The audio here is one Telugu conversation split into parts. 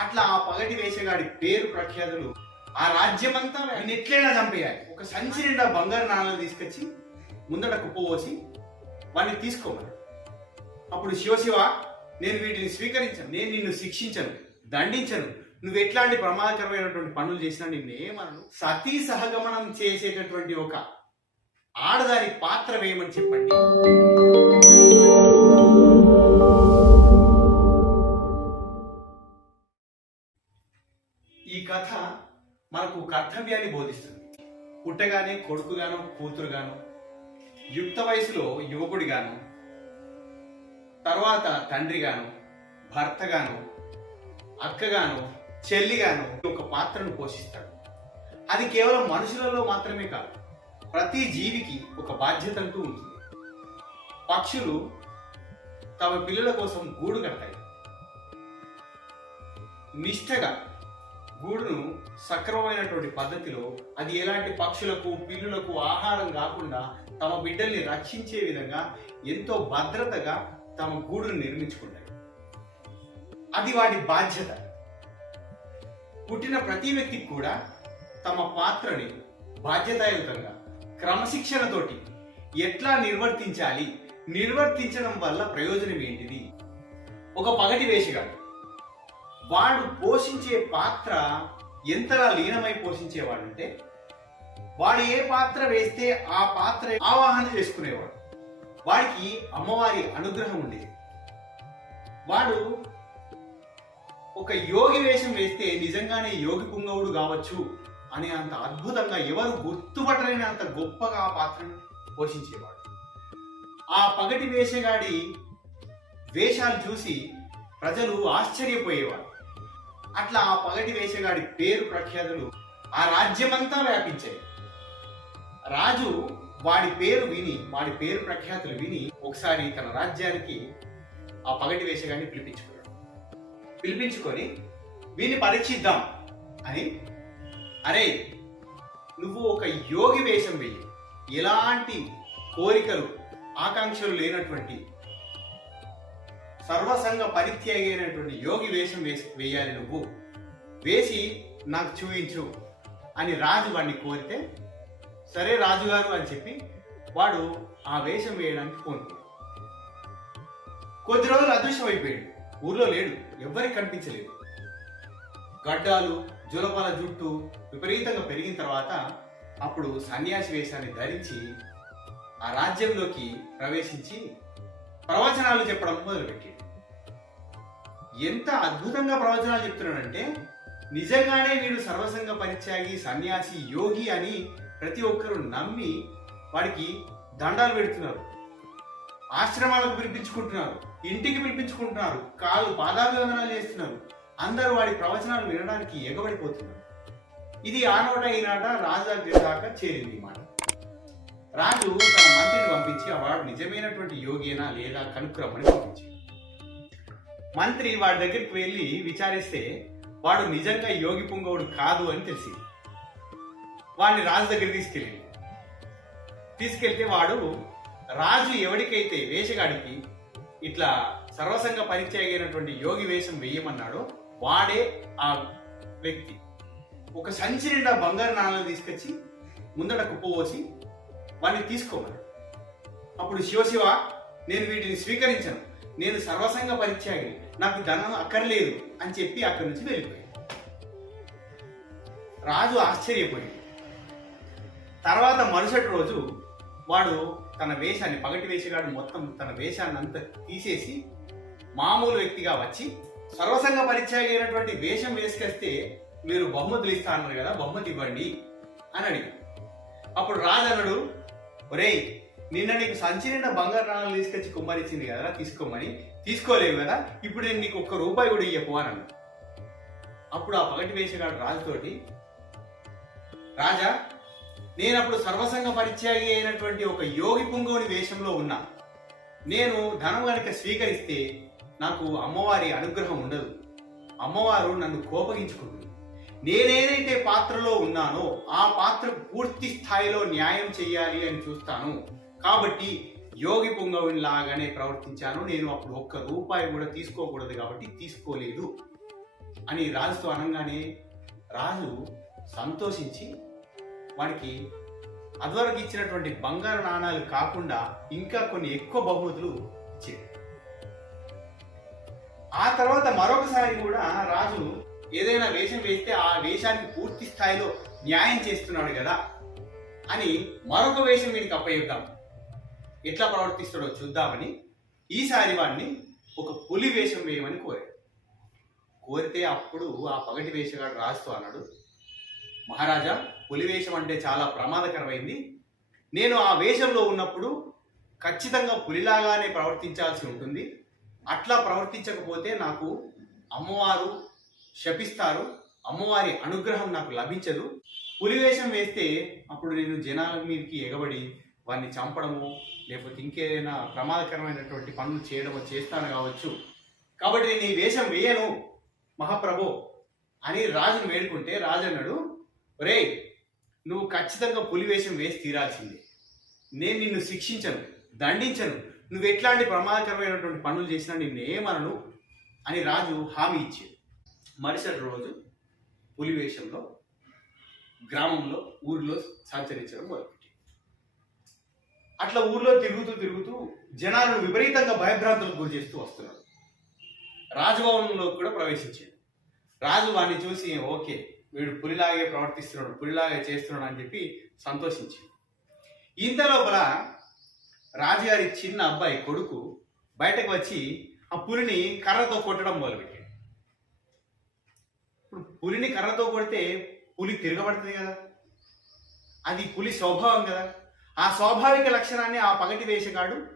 అట్లా ఆ పగటి వేషగాడి పేరు ప్రఖ్యాతులు ఆ రాజ్యమంతా ఆయన ఎట్లయినా చంపేయాలి. ఒక సంచి నిండా బంగారు నాణాలు తీసుకొచ్చి ముందట కుప్పపోసి వాడిని తీసుకోమని అప్పుడు శివశివ నేను వీటిని స్వీకరించను నేను నిన్ను శిక్షించను దండించను. నువ్వు ఎట్లాంటి ప్రమాదకరమైనటువంటి పనులు చేసినా నిన్ను ఏమనను? సతీ సహగమనం చేసేటటువంటి ఒక ఆడదాని పాత్ర వేయమని చెప్పండి. కర్తవ్యాన్ని బోధిస్తుంది. పుట్టగానే కొడుకుగాను కూతురుగాను యుక్త వయసులో యువకుడిగాను తర్వాత తండ్రిగాను భర్తగాను అక్కగాను చెల్లిగాను ఒక పాత్రను పోషిస్తాడు. అది కేవలం మనుషులలో మాత్రమే కాదు ప్రతి జీవికి ఒక బాధ్యత అంటూ ఉంటుంది. పక్షులు తమ పిల్లల కోసం గూడు కడతాయి. నిష్ఠగా గూడును సక్రమమైనటువంటి పద్ధతిలో అది ఎలాంటి పక్షులకు పిల్లులకు ఆహారం కాకుండా తమ బిడ్డల్ని రక్షించే విధంగా ఎంతో భద్రతగా తమ గూడును నిర్మించుకుంటాయి అది వాటి బాధ్యత. పుట్టిన ప్రతి వ్యక్తికి కూడా తమ పాత్రని బాధ్యతాయుతంగా క్రమశిక్షణతోటి ఎట్లా నిర్వర్తించాలి? నిర్వర్తించడం వల్ల ప్రయోజనం ఏంటిది? ఒక పగటి వేషగాడు వాడు పోషించే పాత్ర ఎంతలా లీనమై పోషించేవాడు అంటే వాడు ఏ పాత్ర వేస్తే ఆ పాత్ర ఆవాహన చేసుకునేవాడు. వాడికి అమ్మవారి అనుగ్రహం ఉండేది. వాడు ఒక యోగి వేషం వేస్తే నిజంగానే యోగి పుంగవుడు కావచ్చు అని అంత అద్భుతంగా ఎవరు గుర్తుపట్టలేని అంత గొప్పగా ఆ పాత్రను పోషించేవాడు. ఆ పగటి వేషగాడి వేషాలు చూసి ప్రజలు ఆశ్చర్యపోయేవారు. అట్లా ఆ పగటి వేషగాడి పేరు ప్రఖ్యాతులు ఆ రాజ్యమంతా వ్యాపించాయి. రాజు వాడి పేరు విని వాడి పేరు ప్రఖ్యాతులు విని ఒకసారి తన రాజ్యానికి ఆ పగటి వేషగాడిని పిలిపించుకున్నాడు. పిలిపించుకొని వీని పరీక్షిద్దాం అని అరే నువ్వు ఒక యోగి వేషం వెయ్యి. ఎలాంటి కోరికలు ఆకాంక్షలు లేనటువంటి సర్వసంగ పరిత్యాగి అయినటువంటి యోగి వేషం వేసి వేయాలి నువ్వు. వేసి నాకు చూపించు అని రాజు వాడిని కోరితే సరే రాజుగారు అని చెప్పి వాడు ఆ వేషం వేయడానికి పూనుకున్నాడు కొద్ది రోజులు అదృశ్యం అయిపోయాడు. ఊర్లో లేడు ఎవ్వరికి కనిపించలేదు. గడ్డాలు జులపాల జుట్టు విపరీతంగా పెరిగిన తర్వాత అప్పుడు సన్యాసి వేషాన్ని ధరించి ఆ రాజ్యంలోకి ప్రవేశించి ప్రవచనాలు చెప్పడం మొదలుపెట్టాడు. ఎంత అద్భుతంగా ప్రవచనాలు చెప్తున్నాడంటే నిజంగానే వీడు సర్వసంగ పరిత్యాగి సన్యాసి యోగి అని ప్రతి ఒక్కరూ నమ్మి వాడికి దండాలు పెడుతున్నారు. ఆశ్రమాలకు పిలిపించుకుంటున్నారు. ఇంటికి పిలిపించుకుంటున్నారు. కాళ్ళు పాదాభివందనాలు చేస్తున్నారు. అందరూ వాడి ప్రవచనాలు వినడానికి ఎగబడిపోతున్నారు. ఇది ఆనోట ఈనాట రాజా దాకా చేరింది మాట. రాజు తన మంత్రిని పంపించి ఆ వాడు నిజమైనటువంటి యోగేనా లేదా కనుక్కురమ్మని పంపించి. మంత్రి వాడి దగ్గరికి వెళ్ళి విచారిస్తే వాడు నిజంగా యోగి పుంగవుడు కాదు అని తెలిసింది. వాడిని రాజు దగ్గర తీసుకెళ్ళి తీసుకెళ్తే వాడు రాజు ఎవరికైతే వేషగాడికి ఇట్లా సర్వసంగ పరిచయమైనటువంటి యోగి వేషం వేయమన్నాడో వాడే ఆ వ్యక్తి. ఒక సంచి నిండా బంగారు నాణాలు తీసుకొచ్చి ముందట కుప్పపోసి వాడిని తీసుకోమని. అప్పుడు శివశివ నేను వీటిని స్వీకరించను. నేను సర్వసంగ పరిత్యాగి. నాకు ధనం అక్కర్లేదు అని చెప్పి అక్కడి నుంచి వెళ్ళిపోయాడు. రాజు ఆశ్చర్యపోయాడు. తర్వాత మరుసటి రోజు వాడు తన వేషాన్ని పగటి వేషగాడు మొత్తం తన వేషాన్ని అంతా తీసేసి మామూలు వ్యక్తిగా వచ్చి సర్వసంగ పరిచయం అయినటువంటి వేషం వేసుకొస్తే మీరు బహుమతులు ఇస్తా అన్నారు కదా బహుమతి ఇవ్వండి అని అడిగాడు. అప్పుడు రాజు అన్నాడు ఒరేయ్ నిన్న నీకు సంచి నిండా బంగారు నాణాలు తీసుకొచ్చి కుమ్మరిచ్చింది కదా తీసుకోమని. తీసుకోలేవు కదా ఇప్పుడు నేను నీకు ఒక్క రూపాయి కూడా ఇయ్యకు అని అప్పుడు ఆ పగటి వేషగాడు రాజుతోటి రాజా నేను అప్పుడు సర్వసంగ పరిత్యాగి అయినటువంటి ఒక యోగి పుంగవుని వేషంలో ఉన్నా. నేను ధనం కనుక స్వీకరిస్తే నాకు అమ్మవారి అనుగ్రహం ఉండదు. అమ్మవారు నన్ను కోపగించుకుంటుంది. నేనేదైతే పాత్రలో ఉన్నానో ఆ పాత్ర పూర్తి స్థాయిలో న్యాయం చేయాలి అని చూస్తాను. కాబట్టి యోగి పుంగవుని లాగానే ప్రవర్తించాను. నేను అప్పుడు ఒక్క రూపాయి కూడా తీసుకోకూడదు కాబట్టి తీసుకోలేదు అని రాజుతో అనగానే రాజు సంతోషించి వాడికి అదివరకు ఇచ్చినటువంటి బంగారు నాణాలు కాకుండా ఇంకా కొన్ని ఎక్కువ బహుమతులు ఇచ్చాడు. ఆ తర్వాత మరొకసారి కూడా రాజు ఏదైనా వేషం వేస్తే ఆ వేషానికి పూర్తి స్థాయిలో న్యాయం చేస్తున్నాడు కదా అని మరొక వేషం వీడికి అప్పయ్యుద్దాం ఎట్లా ప్రవర్తిస్తాడో చూద్దామని ఈసారి వాడిని ఒక పులి వేషం వేయమని కోరాడు. కోరితే అప్పుడు ఆ పగటి వేషగాడు రాస్తూ అన్నాడు మహారాజా పులి వేషం అంటే చాలా ప్రమాదకరమైంది. నేను ఆ వేషంలో ఉన్నప్పుడు ఖచ్చితంగా పులిలాగానే ప్రవర్తించాల్సి ఉంటుంది. అట్లా ప్రవర్తించకపోతే నాకు అమ్మవారు శపిస్తారు. అమ్మవారి అనుగ్రహం నాకు లభించదు. పులివేషం వేస్తే అప్పుడు నేను జనాల మీదకి ఎగబడి వారిని చంపడము లేకపోతే ఇంకేదైనా ప్రమాదకరమైనటువంటి పనులు చేయడము చేస్తాను కావచ్చు. కాబట్టి నేను ఈ వేషం వేయను. మహాప్రభు! అని రాజును వేడుకుంటే రాజు అన్నాడు రే నువ్వు ఖచ్చితంగా పులివేషం వేసి తీరాల్సిందే. నేను నిన్ను శిక్షించను దండించను. నువ్వు ఎట్లాంటి ప్రమాదకరమైనటువంటి పనులు చేసినా నిన్ను ఏమనను? అని రాజు హామీ ఇచ్చాడు. మరుసటి రోజు పులి వేషంలో గ్రామంలో ఊరిలో సంచరించడం మొదలుపెట్టి అట్లా ఊర్లో తిరుగుతూ తిరుగుతూ జనాలను విపరీతంగా భయభ్రాంతులకు గురి చేస్తూ వస్తున్నారు. రాజభవనంలో కూడా ప్రవేశించాడు రాజు వాడిని చూసి ఓకే వీడు పులిలాగే ప్రవర్తిస్తున్నాడు పులిలాగే చేస్తున్నాడు అని చెప్పి సంతోషించాడు ఇంత లోపల రాజుగారి చిన్న అబ్బాయి కొడుకు బయటకు వచ్చి ఆ పులిని కర్రతో కొట్టడం మొదలుపెట్టాడు పులిని కర్రతో కొడితే పులి తిరగబడుతుంది కదా? అది పులి స్వభావం కదా. ఆ స్వాభావిక లక్షణాన్ని ఆ పగటి వేషగాడు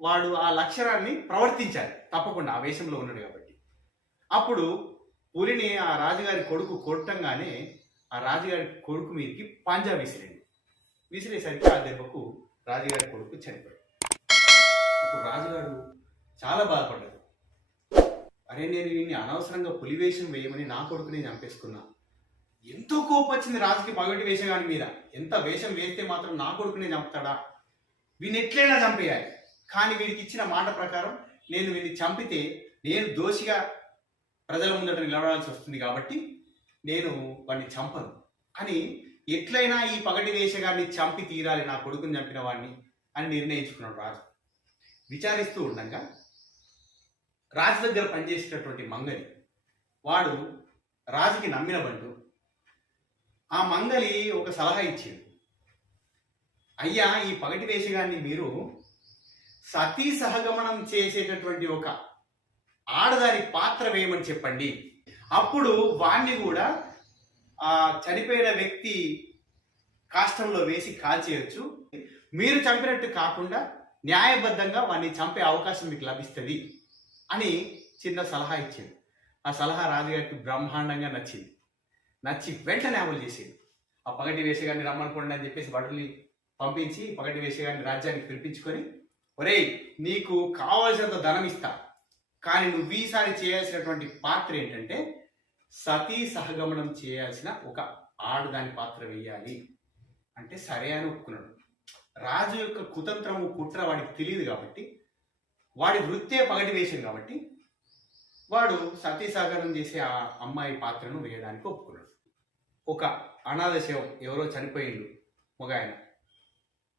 వాడు ఆ లక్షణాన్ని ప్రవర్తించాలి. తప్పకుండా ఆ వేషంలో ఉన్నాడు కాబట్టి. అప్పుడు పులిని ఆ రాజుగారి కొడుకు కొట్టంగానే ఆ రాజుగారి కొడుకు మీదకి పంజా విసిరింది. విసిరేసరికి ఆ దెబ్బకు రాజుగారి కొడుకు చనిపోయాడు. అప్పుడు రాజుగారు చాలా బాధపడ్డాడు. అరే నేను నిన్ను అనవసరంగా పులివేషం వేయమని నా కొడుకుని చంపేసుకున్నా. ఎంతో కోపం వచ్చింది రాజుకి పగటి వేషగాని మీద. ఎంత వేషం వేస్తే మాత్రం నా కొడుకునే చంపుతాడా? వీని ఎట్లయినా చంపేయాలి. కానీ వీడికి ఇచ్చిన మాట ప్రకారం నేను వీడిని చంపితే నేను దోషిగా ప్రజల ముందట నిలబడాల్సి వస్తుంది కాబట్టి నేను వాడిని చంపను. అని ఎట్లయినా ఈ పగటి వేషగాన్ని చంపి తీరాలి నా కొడుకుని చంపిన వాడిని అని నిర్ణయించుకున్నాడు రాజు. విచారిస్తూ ఉండగా రాజు దగ్గర పనిచేసేటటువంటి మంగలి. వాడు రాజుకి నమ్మిన ఆ మంగలి ఒక సలహా ఇచ్చింది అయ్యా ఈ పగటి వేషగాన్ని మీరు సతీ సహగమనం చేసేటటువంటి ఒక ఆడదాని పాత్ర వేయమని చెప్పండి. అప్పుడు వాణ్ణి కూడా ఆ చనిపోయిన వ్యక్తి కాష్టంలో వేసి కాల్చేయచ్చు. మీరు చంపినట్టు కాకుండా న్యాయబద్ధంగా వాడిని చంపే అవకాశం మీకు లభిస్తుంది. అని చిన్న సలహా ఇచ్చింది. ఆ సలహా రాజుగారికి బ్రహ్మాండంగా నచ్చింది. నచ్చి వెంటనే అమలు చేసింది. ఆ పగటి వేషగాన్ని రమ్మనుకోండి అని చెప్పేసి భటుల్ని పంపించి పగటి వేషగాన్ని రాజ్యానికి పిలిపించుకొని ఒరేయ్ నీకు కావలసినంత ధనం ఇస్తా. కానీ నువ్వు ఈసారి చేయాల్సినటువంటి పాత్ర ఏంటంటే సతీ సహగమనం చేయాల్సిన ఒక ఆడదాని పాత్ర వేయాలి. అంటే సరే అని ఒప్పుకున్నాడు. రాజు యొక్క కుతంత్రము కుట్ర వాడికి తెలియదు కాబట్టి వాడి వృత్తే పగటి వేషం కాబట్టి వాడు సతీసాగరం చేసే ఆ అమ్మాయి పాత్రను వేయడానికి ఒప్పుకున్నాడు. ఒక అనాథ శవం ఎవరో చనిపోయిండు ఒక ఆయన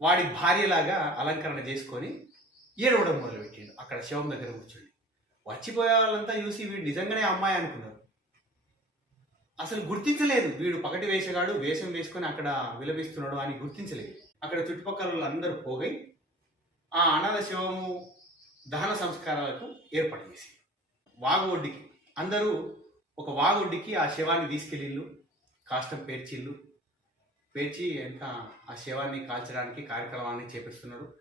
వాడి భార్యలాగా అలంకరణ చేసుకొని ఏడవడం మొదలుపెట్టిండు. అక్కడ శవం దగ్గర కూర్చొని వచ్చిపోయే వాళ్ళంతా చూసి వీడు నిజంగానే అమ్మాయి అనుకున్నారు. అసలు గుర్తించలేదు. వీడు పగటి వేషగాడు వేషం వేసుకొని అక్కడ విలపిస్తున్నాడు అని గుర్తించలేదు. అక్కడ చుట్టుపక్కల వాళ్ళందరూ పోగై ఆ అనాథ శవము దహన సంస్కారాలకు ఏర్పాటు చేసి వాగొడ్డికి అందరూ ఒక వాగొడ్డికి ఆ శవాన్ని తీసుకెళ్ళిళ్ళు కాష్టం పేర్చిళ్ళు. పేర్చి ఇంకా ఆ శవాన్ని కాల్చడానికి కార్యక్రమాన్ని చేపిస్తున్నారు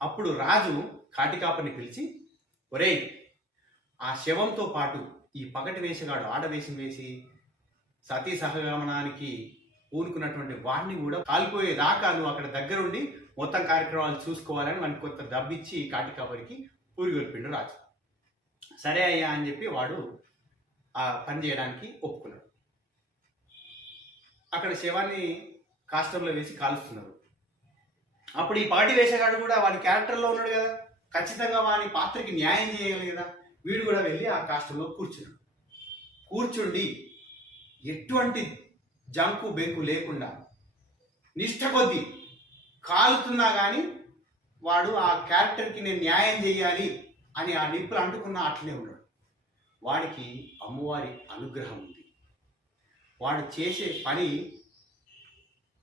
అప్పుడు రాజు కాటికాపని పిలిచి ఒరేయ్ ఆ శవంతో పాటు ఈ పగటి వేషగాడు ఆడవేషం వేసి సతీ సహగమనానికి పూనుకున్నటువంటి వాడిని కూడా కాలిపోయేదాకా నువ్వు అక్కడ దగ్గరుండి మొత్తం కార్యక్రమాలు చూసుకోవాలని మనకి కొంత డబ్బిచ్చి కాటికాపరికి పూరి గొలిపిండు రాజు. సరే అయ్యా అని చెప్పి వాడు ఆ పని చేయడానికి ఒప్పుకున్నాడు. అక్కడ శవాన్ని కాస్టంలో వేసి కాలుస్తున్నారు. అప్పుడు ఈ పాటి వేషగాడు కూడా వాడి క్యారెక్టర్లో ఉన్నాడు కదా. ఖచ్చితంగా వాని పాత్రకి న్యాయం చేయాలి కదా. వీడు కూడా వెళ్ళి ఆ కాస్టంలో కూర్చున్నాడు. కూర్చుండి ఎటువంటి జంకు బెంకు లేకుండా నిష్ట కొద్దీ కాలుతున్నా కానీ వాడు ఆ క్యారెక్టర్కి నేను న్యాయం చేయాలి అని ఆ నిప్పులు అంటుకున్న అట్లనే ఉన్నాడు. వాడికి అమ్మవారి అనుగ్రహం ఉంది. వాడు చేసే పని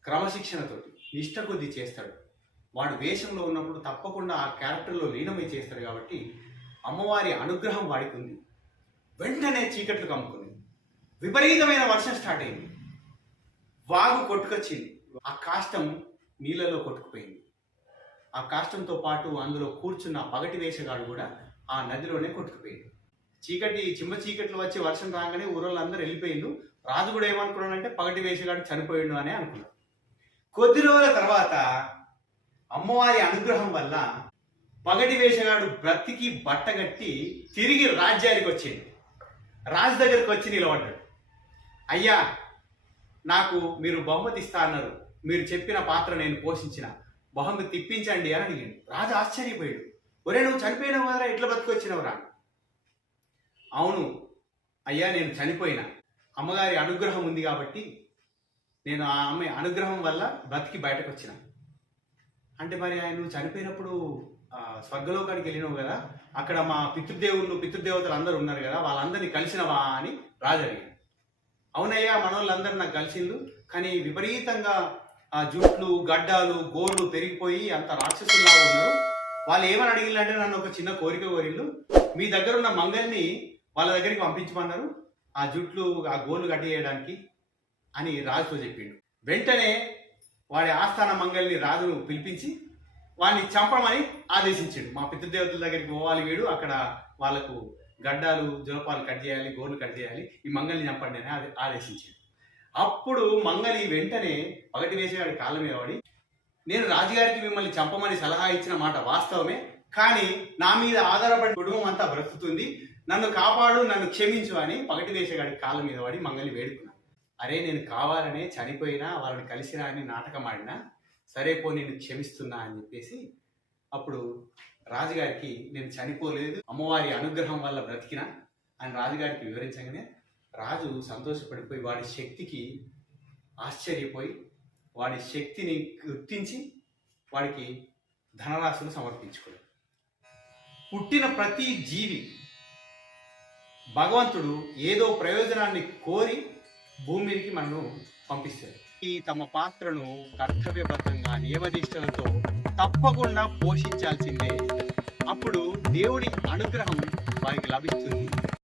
క్రమశిక్షణతోటి నిష్ట చేస్తాడు. వాడు వేషంలో ఉన్నప్పుడు తప్పకుండా ఆ క్యారెక్టర్లో లీనమై చేస్తాడు కాబట్టి అమ్మవారి అనుగ్రహం వాడికి ఉంది. వెంటనే చీకట్లు కమ్ముకుంది. విపరీతమైన వర్షం స్టార్ట్ అయింది. వాగు కొట్టుకొచ్చింది. ఆ కాష్టం నీళ్ళలో కొట్టుకుపోయింది. ఆ కాష్టంతో పాటు అందులో కూర్చున్న పగటి వేషగాడు కూడా ఆ నదిలోనే కొట్టుకుపోయింది చీకటి చిమ్మ చీకట్లు వచ్చి వర్షం రాగానే ఊరోళ్ళందరూ వెళ్ళిపోయిండు. రాజు కూడా ఏమనుకున్నాడంటే పగటి వేషగాడు చనిపోయిండు అని అనుకున్నాడు. కొద్ది రోజుల తర్వాత అమ్మవారి అనుగ్రహం వల్ల పగటి వేషగాడు బ్రతికి బట్టగట్టి తిరిగి రాజ్యానికి వచ్చింది రాజు దగ్గరికి వచ్చి నిలబడ్డాడు. అయ్యా నాకు మీరు బహుమతి ఇస్తా అన్నారు. మీరు చెప్పిన పాత్ర నేను పోషించిన. మొహం తిప్పించండి అని అడిగాడు. రాజు ఆశ్చర్యపోయాడు. ఒరే నువ్వు చనిపోయినావు కదరా ఎట్లా బతికొచ్చినవరా? అవును అయ్యా నేను చనిపోయినా. అమ్మగారి అనుగ్రహం ఉంది కాబట్టి నేను ఆ ఆమె అనుగ్రహం వల్ల బతికి బయటకు వచ్చిన అంటే మరి ఆయన నువ్వు చనిపోయినప్పుడు స్వర్గలోకానికి వెళ్ళినావు కదా అక్కడ మా పితృదేవులు పితృదేవతలు అందరూ ఉన్నారు కదా వాళ్ళందరినీ కలిసినవా అని రాజు అడిగాడు. అవునయ్యా మనోళ్ళందరూ నాకు కలిసిండు కానీ విపరీతంగా ఆ జుట్లు గడ్డాలు గోర్లు పెరిగిపోయి అంత రాక్షసుల్లాగా ఉన్నారు. వాళ్ళు ఏమని అడిగిల్లంటే నన్ను ఒక చిన్న కోరిక కోరిళ్ళు మీ దగ్గర ఉన్న మంగల్ని వాళ్ళ దగ్గరికి పంపించమన్నారు. ఆ జుట్లు ఆ గోర్లు గడ్డేయడానికి అని రాజుతో చెప్పిండు. వెంటనే వాడి ఆస్థాన మంగల్ని రాజును పిలిపించి వాడిని చంపమని ఆదేశించాడు. మా పితృదేవతల దగ్గరికి పోవాలి వీడు. అక్కడ వాళ్ళకు గడ్డాలు జులపాలు కట్ చేయాలి గోర్లు కట్ చేయాలి. ఈ మంగల్ని చంపండి అని ఆదేశించాడు. అప్పుడు మంగలి వెంటనే పగటి వేసేవాడి కాళ్ళ మీద పడి నేను రాజుగారికి మిమ్మల్ని చంపమని సలహా ఇచ్చిన మాట వాస్తవమే కానీ నా మీద ఆధారపడి కుటుంబం అంతా బ్రతుకుతుంది నన్ను కాపాడు నన్ను క్షమించు అని పగటి వేసేగాడి కాళ్ళ మీద పడి మంగలి వేడుకున్నాను అరే నేను కావాలనే చనిపోయినా వాళ్ళని కలిసినా అని నాటకం ఆడినా సరే పో నేను క్షమిస్తున్నా అని చెప్పేసి అప్పుడు రాజుగారికి నేను చనిపోలేదు అమ్మవారి అనుగ్రహం వల్ల బ్రతికినా అని రాజుగారికి వివరించగానే రాజు సంతోషపడిపోయి వాడి శక్తికి ఆశ్చర్యపోయి వాడి శక్తిని గుర్తించి వాడికి ధనరాశులు సమర్పించుకోడు పుట్టిన ప్రతి జీవి భగవంతుడు ఏదో ప్రయోజనాన్ని కోరి భూమికి మనను పంపిస్తాడు. ఈ తమ పాత్రను కర్తవ్యబద్ధంగా నియమనిష్టలతో తప్పకుండా పోషించాల్సిందే. అప్పుడు దేవుడి అనుగ్రహం వారికి లభిస్తుంది.